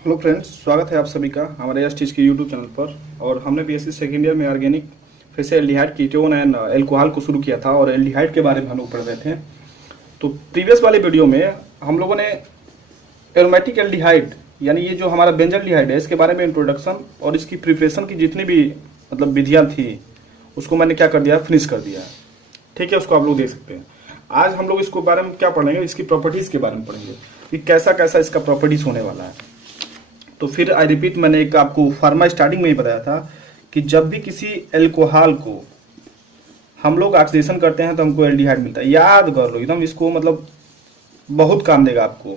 Hello friends, स्वागत है आप सभी का हमारे एस टीच के यूट्यूब चैनल पर। और हमने बीएससी सेकेंड ईयर में ऑर्गेनिक फिर से एल्डिहाइड कीटोन एंड एल्कोहल को शुरू किया था और एल्डिहाइड के बारे में हम लोग पढ़ रहे थे। तो प्रीवियस वाले वीडियो में हम लोगों ने एरोमेटिक एल्डिहाइड यानी ये जो हमारा बेंजल्डिहाइड है इसके बारे में इंट्रोडक्शन और इसकी प्रिपरेशन की जितनी भी मतलब विधियाँ थी उसको मैंने क्या कर दिया, फिनिश कर दिया। ठीक है, उसको आप लोग देख सकते हैं। आज हम लोग इसको बारे में क्या पढ़ेंगे, इसकी प्रॉपर्टीज़ के बारे में पढ़ेंगे कि कैसा कैसा इसका प्रॉपर्टीज़ होने वाला है। तो फिर आई रिपीट, मैंने एक आपको फार्मा स्टार्टिंग में ही बताया था कि जब भी किसी एल्कोहल को हम लोग ऑक्सीडेशन करते हैं तो हमको एल्डिहाइड मिलता है। याद कर लो एकदम, इसको मतलब बहुत काम देगा आपको।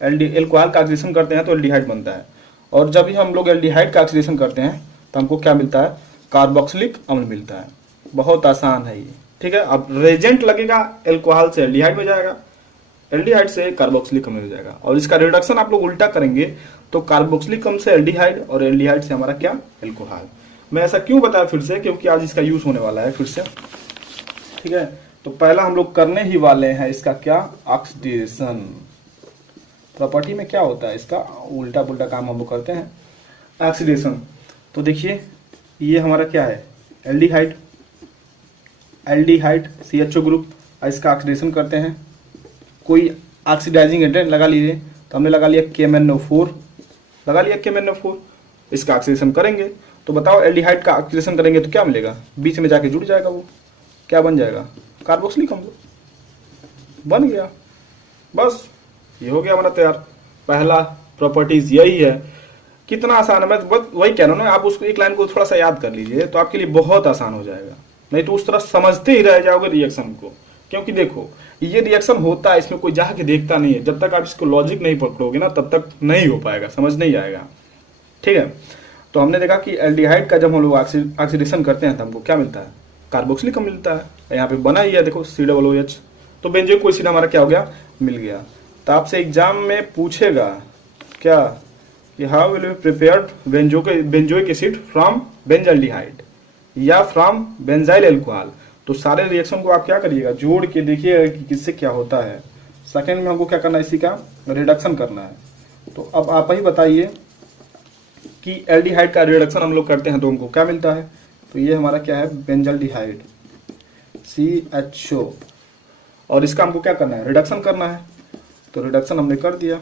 एल्कोहल का ऑक्सीडेशन करते हैं तो एल्डिहाइड बनता है, और जब भी हम लोग एल्डिहाइड का ऑक्सीडेशन करते हैं तो हमको क्या मिलता है, कार्बोक्सिलिक अम्ल मिलता है। बहुत आसान है ये। ठीक है, अब रेजेंट लगेगा एल्कोहल से एल्डिहाइड में जाएगा, एल्डिहाइड से कार्बोक्सिलिक अम्ल हो जाएगा, और इसका रिडक्शन आप लोग उल्टा करेंगे तो कार्बोक्सिलिक अम्ल से एल्डिहाइड और एल्डिहाइड से हमारा क्या, एल्कोहल। मैं ऐसा क्यों बताया फिर से, क्योंकि आज इसका यूज होने वाला है फिर से। ठीक है, तो पहला हम लोग करने ही वाले हैं इसका क्या, ऑक्सीडेशन। प्रॉपर्टी में क्या होता है इसका उल्टा पुल्टा काम हम लोग करते हैं, ऑक्सीडेशन। तो देखिए ये हमारा क्या है, एल्डिहाइड, एल्डिहाइड CHO ग्रुप, इसका ऑक्सीडेशन करते हैं। कोई ऑक्सीडाइजिंग एजेंट लगा लीजिए, तो हमने लगा लिया KMnO4, लगा लिया KMnO4। इसका ऑक्सीडेशन करेंगे तो बताओ, एल्डिहाइड का ऑक्सीडेशन करेंगे तो क्या मिलेगा, बीच में जाके जुड़ जाएगा, वो क्या बन जाएगा, कार्बोक्सिलिक अम्ल बन गया। बस ये हो गया हमारा तैयार। पहला प्रॉपर्टीज यही है। कितना आसान है, मैं बस वही कह रहा हूँ ना, आप उसको एक लाइन को थोड़ा सा याद कर लीजिए तो आपके लिए बहुत आसान हो जाएगा। नहीं तो उस तरह समझते ही रह जाओगे रिएक्शन को, क्योंकि देखो ये रिएक्शन होता है, इसमें कोई जाके देखता नहीं है। जब तक आप इसको लॉजिक नहीं पकड़ोगे ना तब तक नहीं हो पाएगा, समझ नहीं आएगा। ठीक है, तो हमने देखा कि एल्डिहाइड का जब हम लोग ऑक्सीडेशन करते हैं तो हमको क्या मिलता है, कार्बोक्सिलिक अम्ल मिलता है। यहाँ पे बना ही है देखो COOH, तो बेंजोइक एसिड हमारा क्या हो गया, मिल गया। तो आपसे एग्जाम में पूछेगा क्या कि how will be prepared benzoic acid from benzaldehyde या फ्रॉम बेंजाइल एल्कोहल। तो सारे रिएक्शन को आप क्या करिएगा, जोड़ के देखिएगा कि किससे क्या होता है। सेकंड में हमको क्या करना है, इसी का रिडक्शन करना है। तो अब आप ही बताइए कि एल्डिहाइड का रिडक्शन हम लोग करते हैं तो हमको क्या मिलता है। तो ये हमारा क्या है, बेंजल्डिहाइड CHO, और इसका हमको क्या करना है, रिडक्शन करना है। तो रिडक्शन हमने कर दिया,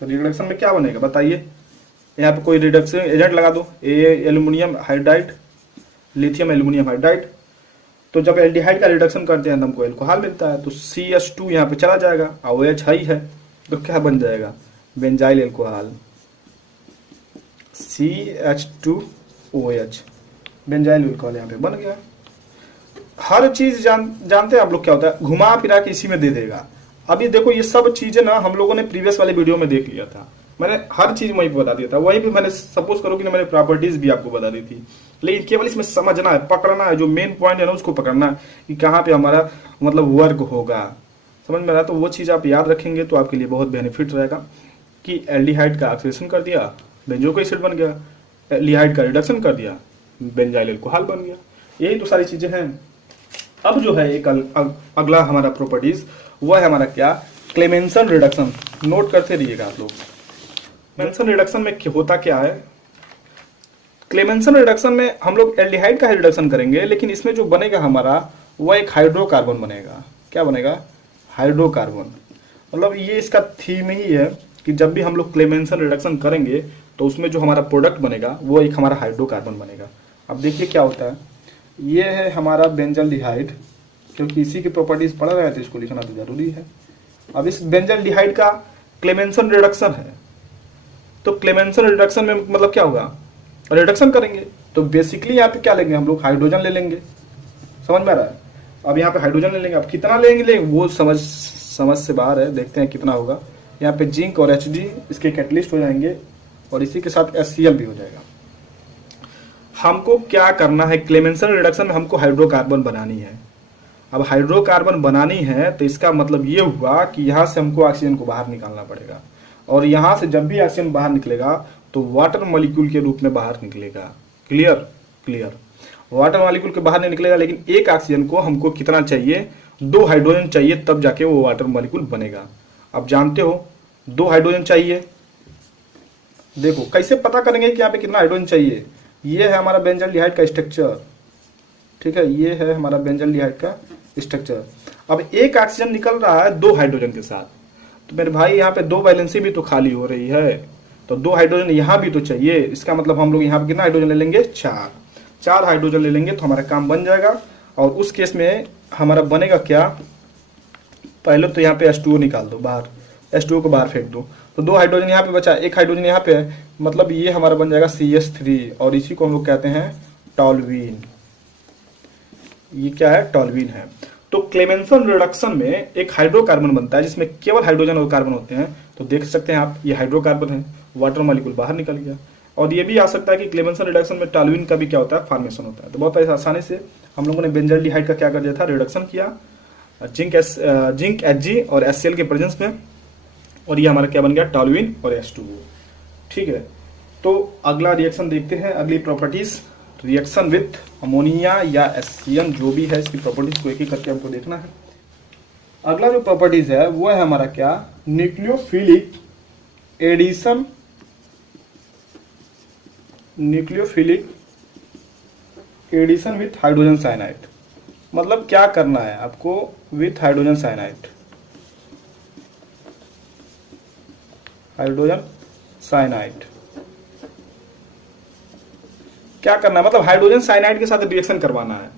तो रिडक्शन में क्या बनेगा बताइए। यहाँ पे कोई रिडक्शन एजेंट लगा दो, aluminium hydride, lithium aluminium hydride. तो जब एल्डिहाइड का रिडक्शन करते हैं तो हमको एल्कोहल मिलता है, तो CH2 यहाँ पे चला जाएगा, OH हाई है तो क्या बन जाएगा, benzyl alcohol, CH2OH, benzyl alcohol यहाँ पे बन गया। हर चीज जानते हैं आप लोग क्या होता है, घुमा फिरा के इसी में दे देगा। अब ये देखो, ये सब चीजें ना हम लोगों ने प्रीवियस वाले वीडियो में देख लिया था। मैंने हर चीज वहीं पे बता दिया था, वहीं पे मैंने सपोज करो कि मैंने प्रॉपर्टीज भी आपको बता दी थी। लेकिन केवल इसमें समझना है, पकड़ना है, जो मेन पॉइंट है ना उसको पकड़ना है कि कहाँ पे हमारा मतलब वर्क होगा। समझ में आ रहा, तो वो चीज आप याद रखेंगे तो आपके लिए बहुत बेनिफिट रहेगा कि एल्डिहाइड का ऑक्सीडेशन कर दिया, बेंजोइक एसिड बन गया, एल्डिहाइड का रिडक्शन कर दिया, बेंजाइल अल्कोहल बन गया। यही तो सारी चीजें हैं। अब जो है एक अगला हमारा प्रॉपर्टीज वह है हमारा क्या, क्लेमेंसन रिडक्शन। नोट करते रहिएगा आप लोग। क्लेमेंसन रिडक्शन में होता क्या है, क्लेमेंसन रिडक्शन में हम लोग एल्डिहाइड का रिडक्शन करेंगे, लेकिन इसमें जो बनेगा हमारा वह एक हाइड्रोकार्बन बनेगा। क्या बनेगा, हाइड्रोकार्बन। मतलब ये इसका थीम ही है कि जब भी हम लोग क्लेमेंसन रिडक्शन करेंगे तो उसमें जो हमारा प्रोडक्ट बनेगा वो एक हमारा हाइड्रोकार्बन बनेगा। अब देखिए क्या होता है, ये है हमारा बेंजल्डिहाइड, क्योंकि इसी की प्रॉपर्टीज पढ़ रहे थे, इसको लिखना तो जरूरी है। अब इस बेंजल्डिहाइड का क्लेमेंसन रिडक्शन है, तो क्लेमेंसन रिडक्शन में मतलब क्या होगा, रिडक्शन करेंगे तो बेसिकली यहाँ पे क्या लेंगे हम लोग, हाइड्रोजन ले लेंगे। समझ में आ रहा है, अब यहाँ पे हाइड्रोजन ले लेंगे। अब कितना लेंगे वो समझ से बाहर है, देखते हैं कितना होगा। यहाँ पे जिंक और Hg इसके कैटलिस्ट हो जाएंगे, और इसी के साथ HCl भी हो जाएगा। हमको क्या करना है, क्लेमेंसन रिडक्शन में हमको हाइड्रोकार्बन बनानी है। अब हाइड्रोकार्बन बनानी है तो इसका मतलब ये हुआ कि यहाँ से हमको ऑक्सीजन को बाहर निकालना पड़ेगा, और यहाँ से जब भी ऑक्सीजन बाहर निकलेगा तो वाटर मॉलिक्यूल के रूप में बाहर निकलेगा। क्लियर क्लियर, वाटर मॉलिक्यूल के बाहर नहीं निकलेगा, लेकिन एक ऑक्सीजन को हमको कितना चाहिए, 2 हाइड्रोजन चाहिए, तब जाके वो वाटर मॉलिक्यूल बनेगा। अब जानते हो 2 हाइड्रोजन चाहिए, देखो कैसे पता करेंगे कि यहाँ पे कितना हाइड्रोजन चाहिए। ये है हमारा बेंजल्डिहाइड का स्ट्रक्चर, ठीक है, ये है हमारा बेंजल्डिहाइड का स्ट्रक्चर। अब एक ऑक्सीजन निकल रहा है 2 हाइड्रोजन के साथ, तो मेरे भाई यहाँ पे 2 वैलेंसी भी तो खाली हो रही है, तो 2 हाइड्रोजन यहाँ भी तो चाहिए। इसका मतलब हम लोग यहाँ पे कितना हाइड्रोजन ले लेंगे, 4 हाइड्रोजन ले लेंगे तो हमारा काम बन जाएगा। और उस केस में हमारा बनेगा क्या, पहले तो यहाँ पे H2O निकाल दो बाहर, H2O को बाहर फेंक दो, तो 2 हाइड्रोजन यहाँ पे बचा, 1 हाइड्रोजन यहाँ पे है, मतलब ये हमारा बन जाएगा CH3 और इसी को हम लोग कहते हैं टॉल्यूइन। ये क्या है, टॉल्यूइन है। तो क्लेमेंसन रिडक्शन में एक हाइड्रोकार्बन बनता है जिसमें केवल हाइड्रोजन और कार्बन होते हैं, तो देख सकते हैं आप ये हाइड्रोकार्बन है, वाटर मॉलिक्यूल बाहर निकल गया। और ये भी आ सकता है कि क्लेमेंसन रिडक्शन में टॉल्यूइन का भी क्या होता है, फॉर्मेशन होता है। तो बहुत आसानी से हम लोगों ने बेंजल्डिहाइड का क्या कर दिया था, रिडक्शन किया जिंक Hg और HCl के प्रेजेंस में, और ये हमारा क्या बन गया, टॉल्यूइन और H2O। ठीक है, तो अगला रिएक्शन देखते हैं, अगली प्रॉपर्टीज, रिएक्शन विथ अमोनिया या HCl, जो भी है इसकी प्रॉपर्टीज को एक एक करके हमको देखना है। अगला जो प्रॉपर्टीज है वो है हमारा क्या, nucleophilic addition, nucleophilic addition with hydrogen cyanide. मतलब क्या करना है आपको, with hydrogen cyanide, hydrogen cyanide क्या करना है, मतलब हाइड्रोजन साइनाइड के साथ रिएक्शन करवाना है।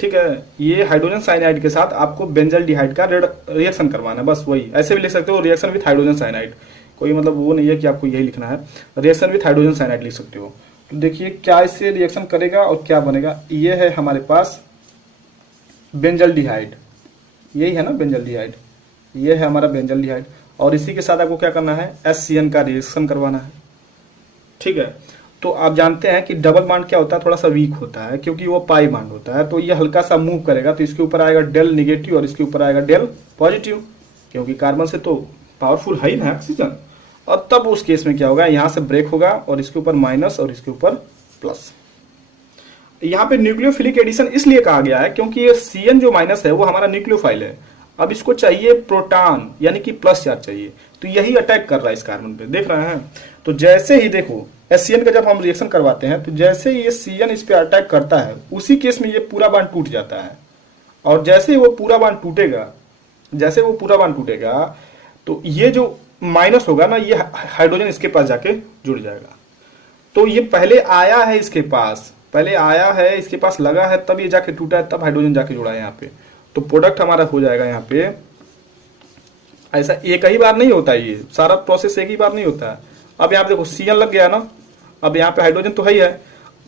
ठीक है, ये हाइड्रोजन साइनाइड के साथ आपको बेंजल्डिहाइड का रिएक्शन करवाना है, बस वही। ऐसे भी लिख सकते हो, रिएक्शन विथ हाइड्रोजन साइनाइड, कोई मतलब वो नहीं है कि आपको यही लिखना है, रिएक्शन विथ हाइड्रोजन साइनाइड लिख सकते हो। तो देखिए क्या इससे रिएक्शन करेगा और क्या बनेगा। ये है हमारे पास बेंजल्डिहाइड, यही है ना बेंजल्डिहाइड, ये है हमारा बेंजल्डिहाइड, और इसी के साथ आपको क्या करना है, HCl का रिएक्शन करवाना है। ठीक है, तो आप जानते हैं कि डबल बॉन्ड क्या होता है, थोड़ा सा वीक होता है क्योंकि वो पाई बॉन्ड होता है, तो ये हल्का सा मूव करेगा, तो इसके ऊपर आएगा डेल निगेटिव और इसके ऊपर आएगा डेल पॉजिटिव, क्योंकि कार्बन से तो पावरफुल है ही ना ऑक्सीजन। और तब उस केस में क्या होगा, यहाँ से ब्रेक होगा और इसके ऊपर माइनस और इसके ऊपर प्लस। यहाँ पे न्यूक्लियोफिलिक एडिशन इसलिए कहा गया है क्योंकि ये CN जो माइनस है वो हमारा न्यूक्लियोफाइल है, अब इसको चाहिए प्रोटॉन यानी कि प्लस चार्ज चाहिए, तो यही अटैक कर रहा है इस कार्बन पे, देख रहे हैं। तो जैसे ही देखो HCl का जब हम रिएक्शन करवाते हैं, तो जैसे ही ये CN इस पे अटैक करता है, उसी केस में ये पूरा बांड टूट जाता है, और जैसे ही वो पूरा बांड टूटेगा, जैसे वो पूरा बांड टूटेगा, तो ये जो माइनस होगा ना, ये हाइड्रोजन इसके पास जाके जुड़ जाएगा। तो ये पहले आया है इसके पास, पहले आया है इसके पास, लगा है, तब ये जाके टूटा है, तब हाइड्रोजन जाके जुड़ा है यहाँ पे, तो प्रोडक्ट हमारा हो जाएगा यहाँ पे। ऐसा एक ही बार नहीं होता है, ये सारा प्रोसेस एक ही बार नहीं होता है। अब यहाँ पे देखो CN लग गया ना, अब यहाँ पे हाइड्रोजन तो है ही है,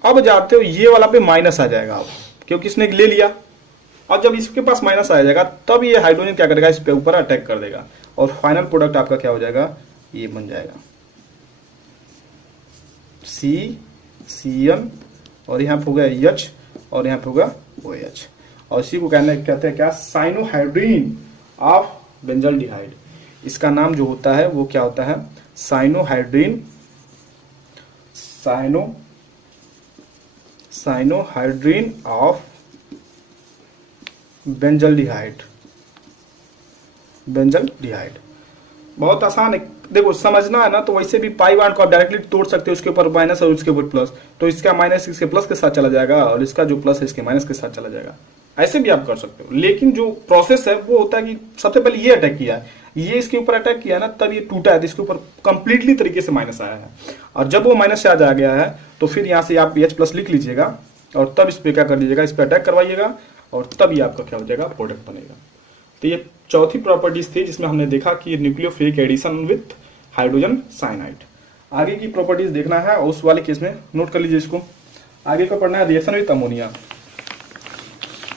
अब जाते हो ये वाला पे माइनस आ जाएगा, अब क्योंकि इसने ले लिया, और जब इसके पास माइनस आ जाएगा तब ये हाइड्रोजन क्या करेगा, इस पे ऊपर अटैक कर देगा, और फाइनल प्रोडक्ट आपका क्या हो जाएगा, ये बन जाएगा CN, और यहाँ पे होगा H और यहाँ पे होगा OH, और इसी को कहते हैं क्या, साइनोहाइड्रीन ऑफ बेंजल्डिहाइड। इसका नाम जो होता है वो क्या होता है, cyanohydrin, cyanohydrin of benzaldehyde, benzaldehyde. बहुत आसान है, देखो समझना है ना, तो वैसे भी पाई बॉन्ड को आप डायरेक्टली तोड़ सकते हो, उसके ऊपर माइनस और उसके ऊपर प्लस, तो इसका माइनस इसके प्लस के साथ चला जाएगा और इसका जो प्लस है इसके माइनस के साथ चला जाएगा, ऐसे भी आप कर सकते हो। लेकिन जो प्रोसेस है वो होता है कि सबसे पहले ये अटैक किया है, ये इसके ऊपर अटैक किया ना, तब ये टूटा है, तो इसके ऊपर कंप्लीटली तरीके से माइनस आया है, और जब वो माइनस से आ गया है तो फिर यहाँ से आप H प्लस लिख लीजिएगा, और तब इस पे क्या कर दीजिएगा, इस पे अटैक करवाइएगा, और तब ये आपका क्या हो जाएगा, प्रोडक्ट बनेगा। तो ये चौथी प्रॉपर्टीज थी जिसमें हमने देखा कि nucleophilic addition with hydrogen cyanide. आगे की प्रॉपर्टीज देखना है, और उस वाले केस में नोट कर लीजिए इसको। आगे का पढ़ना है रिएक्शन विथ अमोनिया।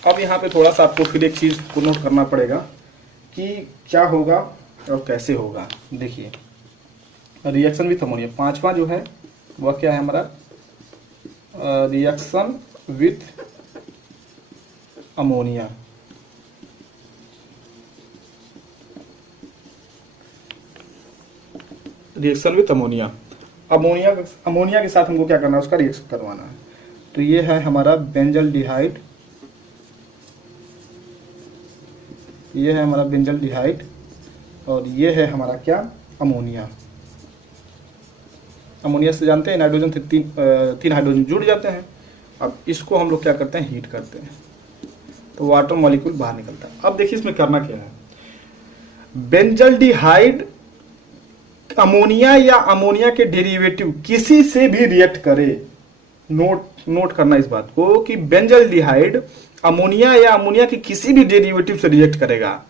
अब यहाँ पे थोड़ा सा आपको फिर एक चीज को नोट करना पड़ेगा कि क्या होगा और कैसे होगा। देखिए रिएक्शन विथ अमोनिया, पांचवा जो है वह क्या है हमारा, reaction with ammonia. Reaction with ammonia, ammonia के साथ हमको क्या करना है, उसका रिएक्शन करवाना है। तो ये है हमारा बेंजल्डिहाइड, ये है हमारा बेंजल्डिहाइड, और ये है हमारा क्या, अमोनिया। अमोनिया से जानते हैं नाइट्रोजन से तीन हाइड्रोजन जुड़ जाते हैं। अब इसको हम लोग क्या करते हैं, हीट करते हैं, तो वाटर मॉलिक्यूल बाहर निकलता है। अब देखिए इसमें करना क्या है, बेंजल्डिहाइड अमोनिया या अमोनिया के डेरिवेटिव किसी से भी रिएक्ट करे, नोट करना इस बात को कि बेंजल्डिहाइड अमोनिया या अमोनिया के किसी भी डेरिवेटिव से रिएक्ट करेगा।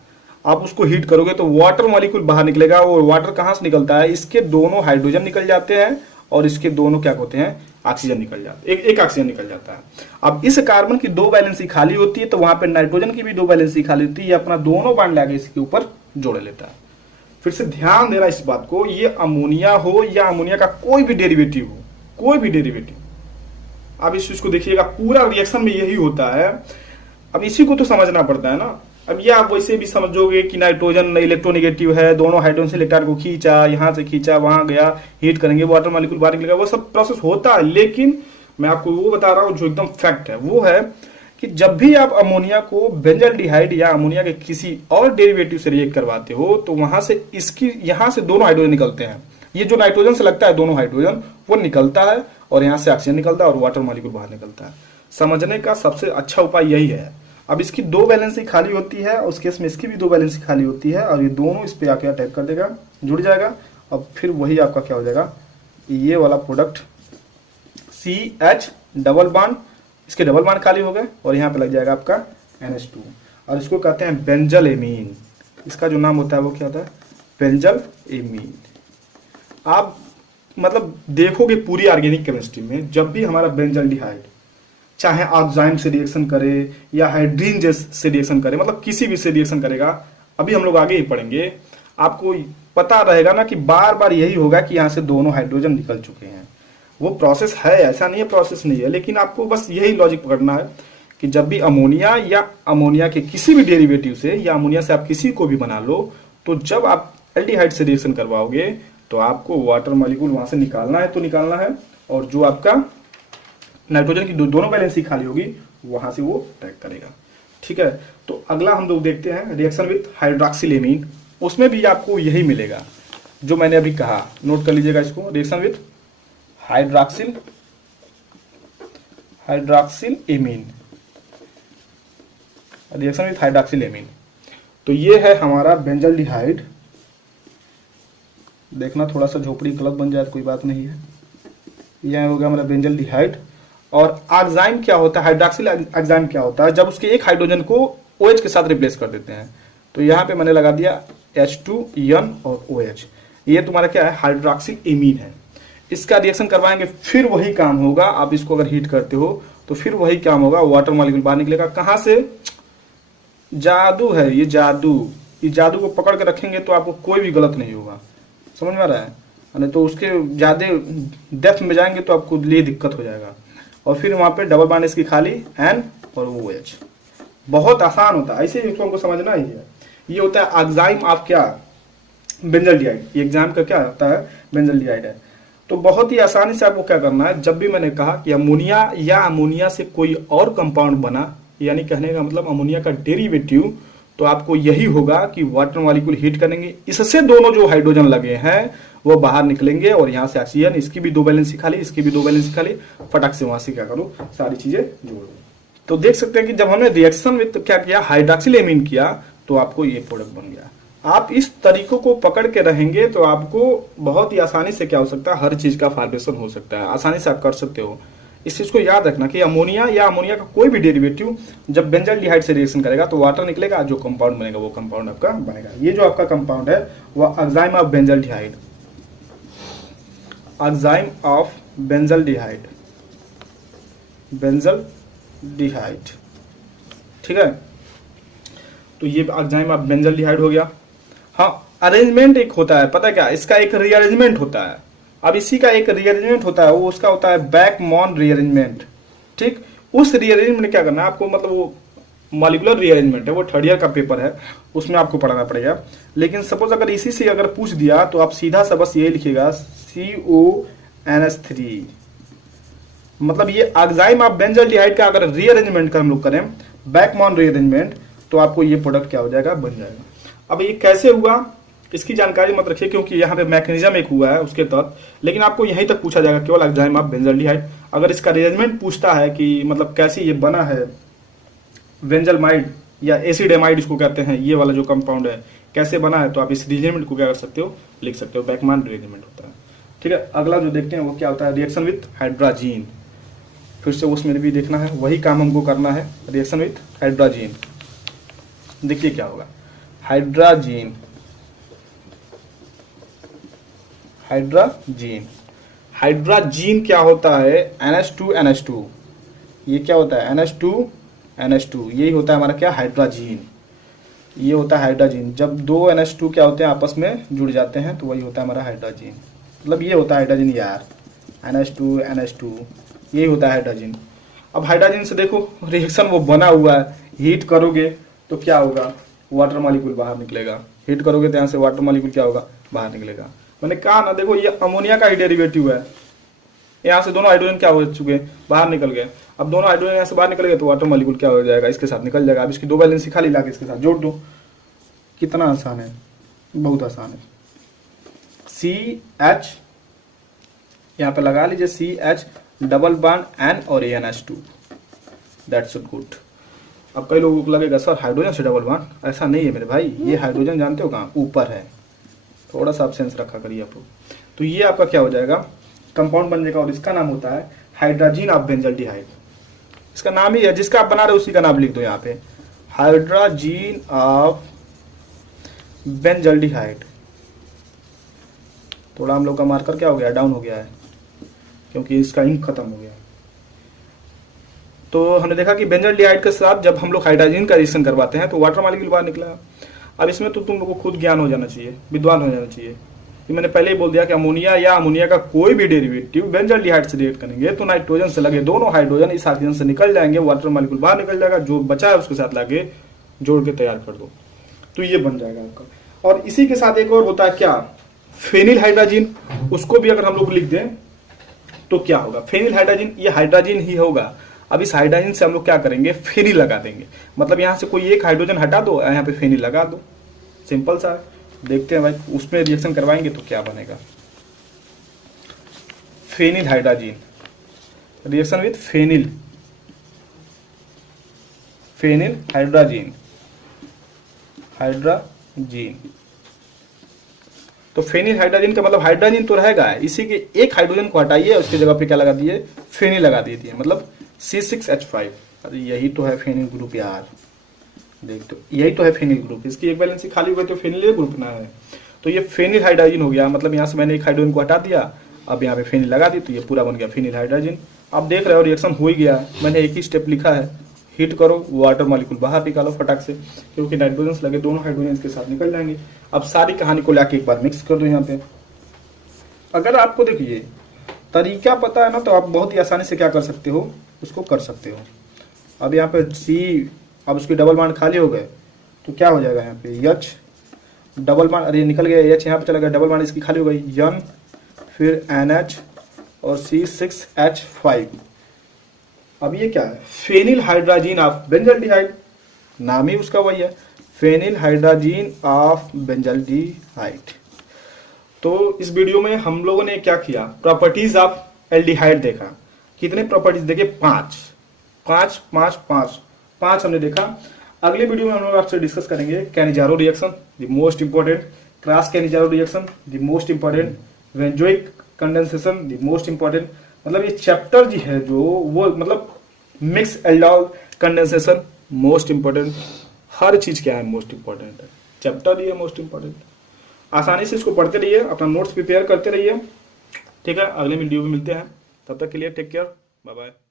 आप उसको हीट करोगे तो वाटर मॉलिक्यूल बाहर निकलेगा। और वाटर कहां से निकलता है, इसके दोनों हाइड्रोजन निकल जाते हैं और इसके दोनों क्या होते हैं, ऑक्सीजन निकल जाते हैं, एक ऑक्सीजन निकल जाता है। अब इस कार्बन की 2 वैलेंसी खाली होती है, तो वहां पे नाइट्रोजन की भी 2 वैलेंसी खाली होती है, ये अपना दोनों बांड लाके इसके ऊपर जोड़ लेता है। फिर से ध्यान देना इस बात को, ये अमोनिया हो या अमोनिया का कोई भी डेरिवेटिव हो, कोई भी डेरिवेटिव, अब इस चीज को देखिएगा, पूरा रिएक्शन में यही होता है। अब इसी को तो समझना पड़ता है ना। अब ये आप वैसे भी समझोगे कि नाइट्रोजन इलेक्ट्रोनेगेटिव है, दोनों हाइड्रोजन से इलेक्ट्रॉन को खींचा, यहां से खींचा, वहां गया, हीट करेंगे, वाटर मॉलिक्यूल बाहर निकलेगा, वो सब प्रोसेस होता है। लेकिन मैं आपको वो बता रहा हूं जो एकदम फैक्ट है, वो है कि जब भी आप अमोनिया को बेंजल्डिहाइड या अमोनिया के किसी और डेरिवेटिव से रिएक्ट करवाते हो, तो वहां से इसकी यहां से दोनों हाइड्रोजन निकलते हैं। ये जो नाइट्रोजन से लगता है दोनों हाइड्रोजन, वो निकलता है और यहां से ऑक्सीजन निकलता है और वाटर मॉलिक्यूल बाहर निकलता है। समझने का सबसे अच्छा उपाय यही है। अब इसकी 2 वैलेंसी खाली होती है, उस केस में इसकी भी 2 वैलेंसी खाली होती है, और ये दोनों इस पे आके अटैक कर देगा, जुड़ जाएगा, और फिर वही आपका क्या हो जाएगा, ये वाला प्रोडक्ट CH डबल बॉन्ड, इसके डबल बॉन्ड खाली हो गए और यहाँ पे लग जाएगा आपका NH2, और इसको कहते हैं बेंजल एमीन। इसका जो नाम होता है वो क्या होता है, बेंजल एमीन। आप मतलब देखोगे पूरी ऑर्गेनिक केमिस्ट्री में जब भी हमारा बेंजल्डिहाइड चाहे ऑक्साइम से रिएक्शन करे या हाइड्रीन से रिएक्शन करे, मतलब किसी भी से रिएक्शन करेगा, अभी हम लोग आगे ही पढ़ेंगे, आपको पता रहेगा ना कि बार बार यही होगा कि यहाँ से दोनों हाइड्रोजन निकल चुके हैं। वो प्रोसेस है, ऐसा नहीं है प्रोसेस नहीं है, लेकिन आपको बस यही लॉजिक पकड़ना है कि जब भी अमोनिया या अमोनिया के किसी भी डेरिवेटिव से या अमोनिया से आप किसी को भी बना लो, तो जब आप एल्डिहाइड से रिएक्शन करवाओगे तो आपको वाटर मॉलिक्यूल वहां से निकालना है तो निकालना है, और जो आपका नाइट्रोजन की दोनों वैलेंसी खाली होगी वहां से वो अटैक करेगा। ठीक है, तो अगला हम लोग देखते हैं रिएक्शन विथ हाइड्रोक्सिल एमीन। उसमें भी आपको यही मिलेगा जो मैंने अभी कहा, नोट कर लीजिएगा इसको, reaction with hydroxyl amine, reaction with hydroxyl amine. तो ये है हमारा बेंजल्डिहाइड। देखना थोड़ा सा झोपड़ी गलत बन जाए तो कोई बात नहीं है। यह हो गया हमारा बेंजल्डिहाइड। और ऑक्साइम क्या होता है, हाइड्रोक्सिल ऑक्साइम क्या होता है, जब उसके एक हाइड्रोजन को OH के साथ रिप्लेस कर देते हैं। तो यहाँ पे मैंने लगा दिया H2N और OH, ये तुम्हारा क्या है, हाइड्रोक्सिल एमीन है। इसका रिएक्शन करवाएंगे फिर वही काम होगा। आप इसको अगर हीट करते हो तो फिर वही काम होगा, वाटर मॉलिक्यूल बाहर निकलेगा। कहां से, जादू है ये, जादू। इस जादू को पकड़ के रखेंगे तो आपको कोई भी गलत नहीं होगा, समझ में आ रहा है, नहीं तो उसके ज्यादा डेप्थ में जाएंगे तो आपको लिए दिक्कत हो जाएगा। और फिर वहां पे डबल बॉन्ड इसकी खाली N और OH, बहुत आसान होता है, ऐसे इसको हमको समझना ही है। ये होता है ऑक्साइम ऑफ क्या, बेंजल्डिहाइड। ये एग्जाम का क्या होता है, बेंजल्डिहाइड है। तो बहुत ही आसानी से आपको क्या करना है, जब भी मैंने कहा कि अमोनिया या अमोनिया से कोई और कंपाउंड बना, यानी कहने का मतलब अमोनिया का डेरिवेटिव, तो आपको यही होगा कि वाटर मॉलिक्यूल हीट करेंगे, इससे दोनों जो हाइड्रोजन लगे हैं वो बाहर निकलेंगे और यहाँ से ऑक्सीजन, इसकी भी 2 वैलेंसी खाली, इसकी भी 2 वैलेंसी खाली, फटाक से वहां से क्या करो, सारी चीजें जोड़ दो। तो देख सकते हैं कि जब हमने रिएक्शन विद क्या किया, हाइड्रोक्सिल एमीन किया, तो आपको ये प्रोडक्ट बन गया। आप इस तरीकों को पकड़ के रहेंगे तो आपको बहुत ही आसानी से क्या हो सकता है, हर चीज का फॉर्मेशन हो सकता है, आसानी से आप कर सकते हो। इस चीज को याद रखना कि अमोनिया या अमोनिया का कोई भी डेरिवेटिव जब बेंजल्डिहाइड से रिएक्शन करेगा तो वाटर निकलेगा, जो कंपाउंड बनेगा वो कंपाउंड आपका बनेगा। ये जो आपका कंपाउंड है वो oxime of benzaldehyde, oxime of benzaldehyde, benzaldehyde, ठीक है। तो ये ऑक्साइम ऑफ बेंजल्डिहाइड हो गया। हाँ, अरेंजमेंट एक होता है, पता है क्या, इसका एक रीअरेंजमेंट होता है। अब इसी का एक रीअरेंजमेंट होता है, वो उसका होता है बैकमॉन रीअरेंजमेंट। ठीक, उस रीअरेंजमेंट में क्या करना है आपको, मतलब वो मॉलिक्यूलर रीअरेंजमेंट है, वो 3rd ईयर का पेपर है, उसमें आपको पढ़ाना पड़ेगा। लेकिन सपोज अगर इसी से अगर पूछ दिया तो आप सीधा सा बस ये लिखिएगा CONH3। मतलब ये ऑक्साइम ऑफ बेंजल्डिहाइड का अगर रीअरेंजमेंट का हम लोग करें, बैकमॉन रीअरेंजमेंट, तो आपको ये प्रोडक्ट क्या हो जाएगा, बन जाएगा। अब ये कैसे हुआ, इसकी जानकारी मत रखिए, क्योंकि यहाँ पे मैकेनिज्म एक हुआ है उसके तहत, लेकिन आपको यहीं तक पूछा जाएगा केवल एग्जाम ऑफ बेंजल्डिहाइड। अगर इसका अरेंजमेंट पूछता है कि मतलब कैसे ये बना है, बेंजलमाइड या एसिडेमाइड इसको कहते हैं, ये वाला जो कंपाउंड है कैसे बना है, तो आप इस रिएजेंट को क्या कर सकते हो, लिख सकते हो, बैकमान रिएजेंट होता है। ठीक है, अगला जो देखते हैं वो क्या होता है, रिएक्शन विथ हाइड्रोजन। फिर से उसमें भी देखना है, वही काम हमको करना है, रिएक्शन विथ हाइड्रोजन। देखिए क्या होगा, हाइड्रोजन हाइड्रोजन हाइड्रोजन क्या होता है, NH2NH2। ये क्या होता है, NH2NH2, यही होता है हमारा क्या, हाइड्रोजन। ये होता है हाइड्रोजन। जब दो NH2 क्या होते हैं आपस में जुड़ जाते हैं तो वही होता है हमारा हाइड्रोजन। मतलब ये होता है हाइड्रोजन यार, NH2NH2, यही होता है हाइड्रोजन। अब हाइड्रोजन से देखो रिएक्शन वो बना हुआ है, हीट करोगे तो क्या होगा, वाटर मॉलिक्यूल बाहर निकलेगा। हीट करोगे तो यहाँ से वाटर मॉलिक्यूल क्या होगा, बाहर निकलेगा। मैंने कहा ना, देखो ये अमोनिया का ही डेरिवेटिव है। यहाँ से दोनों हाइड्रोजन क्या हो चुके हैं, बाहर निकल गए। अब दोनों हाइड्रोजन यहाँ से बाहर निकल गए तो वाटर मॉलिक्यूल क्या हो जाएगा, इसके साथ निकल जाएगा। अब इसकी दो वैलेंसी खाली लाके इसके साथ जोड़ दो। कितना आसान है, बहुत आसान है। CH यहाँ पे लगा लीजिए, CH डबल बॉन्ड N और ANH2, दैट्स गुड। अब कई लोगों को लगेगा सर हाइड्रोजन से डबल बॉन्ड, ऐसा नहीं है मेरे भाई, ये हाइड्रोजन जानते हो कहाँ, ऊपर है। थोड़ा सा आप सेंस रखा करिए आप लोग। तो ये आपका क्या हो जाएगा, कंपाउंड बन जाएगा, और इसका नाम होता है हाइड्रोजन ऑफ बेंजल्डिहाइड। इसका नाम ही है, जिसका आप बना रहे हो उसी का नाम लिख दो यहाँ पे, हाइड्रोजन ऑफ बेंजल्डिहाइड। थोड़ा हम लोग का मार्कर क्या हो गया, डाउन हो गया है, क्योंकि इसका इंक खत्म हो गया। तो हमने देखा कि बेंजल्डिहाइड के साथ जब हम लोग हाइड्रोजन का रिएक्शन करवाते हैं तो वाटर मॉलिक्यूल बाहर निकला। अब इसमें तो तुम लोग को खुद ज्ञान हो जाना चाहिए, विद्वान हो जाना चाहिए कि मैंने पहले ही बोल दिया कि अमोनिया या अमोनिया का कोई भी डेरिवेटिव बेंजल्डिहाइड से रिएक्ट करेंगे तो नाइट्रोजन से लगे दोनों हाइड्रोजन इस ऑक्सीजन से निकल जाएंगे, वाटर मॉलिक्यूल बाहर निकल जाएगा, जो बचा है उसके साथ लाके जोड़ के तैयार कर दो, तो ये बन जाएगा आपका। और इसी के साथ एक और होता है क्या, फेनिल हाइड्रोजन। उसको भी अगर हम लोग लिख दें तो क्या होगा, फेनिल हाइड्रोजन, ये हाइड्रोजन ही होगा। अब इस हाइड्रोजन से हम लोग क्या करेंगे, फेनिल लगा देंगे। मतलब यहाँ से कोई एक हाइड्रोजन हटा दो, यहाँ पे फेनिल लगा दो, सिंपल सा। देखते हैं भाई उसमें रिएक्शन करवाएंगे तो क्या बनेगा। Phenyl hydrogen, reaction with phenyl, phenyl hydrogen, hydrogen. तो फेनिल हाइड्रोजन का मतलब हाइड्रोजन तो रहेगा, इसी के एक हाइड्रोजन को हटाइए, उसकी जगह पे क्या लगा दिए, फेनिल लगा दिए, मतलब C6H5। अरे यही तो है फेनिल ग्रुप यार, देख तो यही तो है फेनिल ग्रुप। इसकी एक वैलेंसी खाली हुई तो फेनिल ग्रुप ना है, तो ये फेनिल हाइड्रोजन हो गया। मतलब यहाँ से मैंने एक हाइड्रोजन को हटा दिया, अब यहाँ पे फेनिल लगा दी, तो ये पूरा बन गया फेनिल हाइड्रोजन। आप देख रहे हो रिएक्शन हो ही गया, मैंने एक ही स्टेप लिखा है, हीट करो, वाटर मॉलिक्यूल बाहर निकालो फटाक से, क्योंकि नाइट्रोजन लगे दोनों हाइड्रोजन के साथ निकल जाएंगे। अब सारी कहानी को लाके एक बार मिक्स कर दो यहाँ पे। अगर आपको देखिए तरीका पता है ना, तो आप बहुत ही आसानी से क्या कर सकते हो, उसको कर सकते हो। अब यहाँ पे C, अब उसकी डबल बॉन्ड खाली हो गए तो क्या हो जाएगा, यहाँ पे H डबल बॉन्ड, अरे निकल गया H, यहाँ पे चला गया, डबल बॉन्ड इसकी खाली हो गई, N फिर NH और C6H5। अब ये क्या है, फेनिल हाइड्रोजन ऑफ बेंजल्डिहाइड, नाम ही उसका वही है, फेनिल हाइड्रोजन ऑफ बेंजल्डिहाइड। तो इस वीडियो में हम लोगों ने क्या किया, प्रॉपर्टीज ऑफ एल्डिहाइड देखा। कितने प्रॉपर्टीज देखे, पांच हमने देखा। अगले वीडियो में हम लोग आपसे डिस्कस करेंगे Cannizzaro reaction, the most important, cross Cannizzaro reaction, the most important, benzoic condensation, the most important. मतलब ये चैप्टर जी है जो वो मतलब mix aldol condensation most important, हर चीज क्या है मोस्ट इंपॉर्टेंट है, चैप्टर ही है मोस्ट इंपॉर्टेंट। आसानी से इसको पढ़ते रहिए, अपना नोट्स प्रिपेयर करते रहिए, ठीक है। अगले वीडियो में मिलते हैं, तब तक के लिए टेक केयर, बाय बाय।